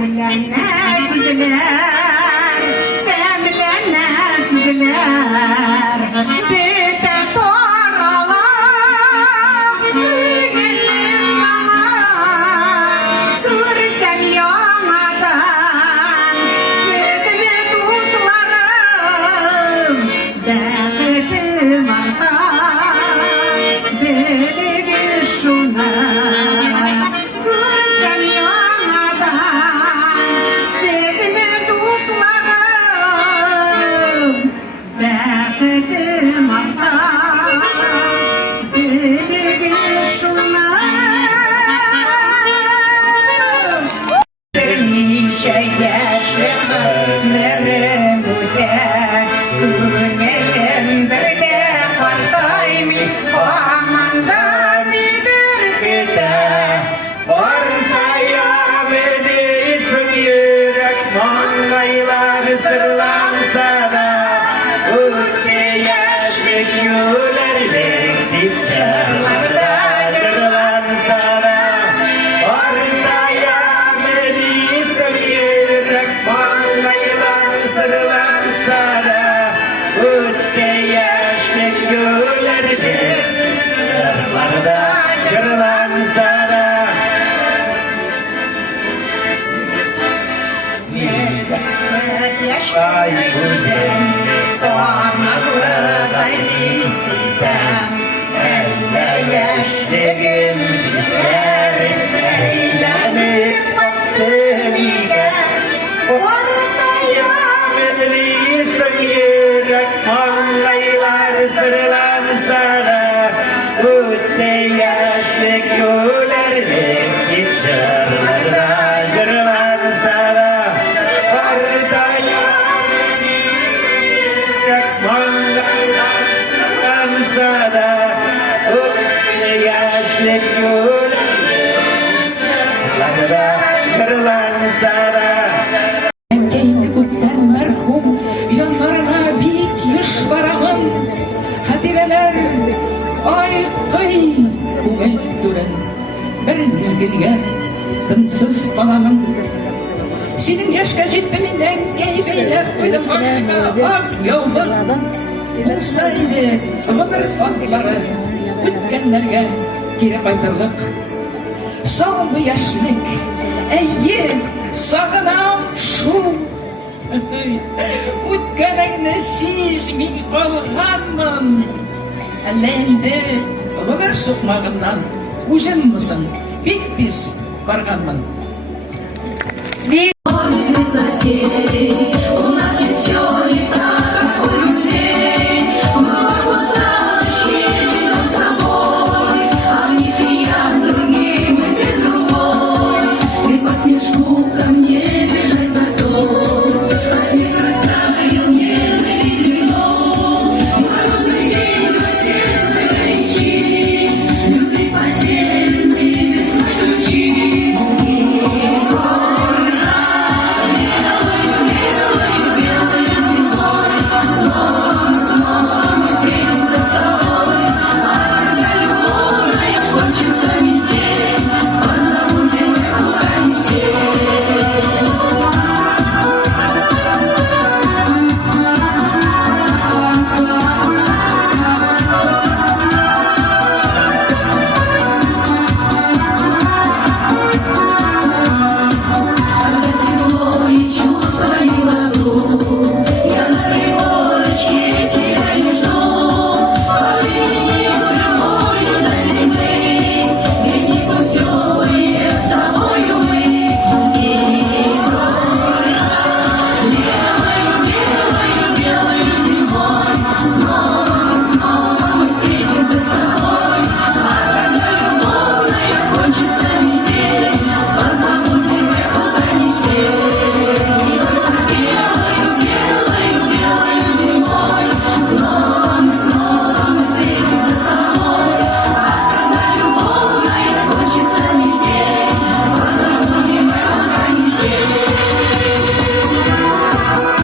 Demlenme güzeler, demlenme güzeler. Dede toralar, güzelim ama görsem yanadan. Sevgili dostlarım, bәхетім artar. Bilin şuna, görsem yanadan. Sevgili dostlarım, bәхетім artar. Bilin şuna. Nice yaşlı ömrüm öter, günelim birde partaymi, amanda midir dide. Ortaya verirsin yürek, mangaylar sırlansa da, öte yaşlık yülerlik dipçarlarda yırlansa da. Ortaya verirsin yürek, mangaylar sırlansa da, öte yaşlık yülerlik dipçarlarda yırlansa da. Ay güzel, doğmaklıkay istem. Elle yaşlığım bizler, eğlenip baktım iken. Ortaya verirsin yürek, mangaylar sırlansa da, öte yaşlık yülerlik dipçarlarda yırlansa da. Ortaya yürek, mangaylar sırlansa da, öte yaşlık yülerlik dipçarlarda yırlansa da. Enkeydi gütten merhum, yanlarına büyük yaş varamın. Hadireler aykay көңіл түрін, бір мезгілге тынсыз қаламын. Senin yaşka жетті әнкей бейлеп қойдым башқа ақ яулық. Болсайды ғұмыр атлары өткенлерге кері қайтарлық. Сауынғы яшілік, әйе сағынам шу. Өткеніңді сезмей қалғанмын. Әлі енді ғұмыр соқмағымнан өзім мысың бек тез барғанмын.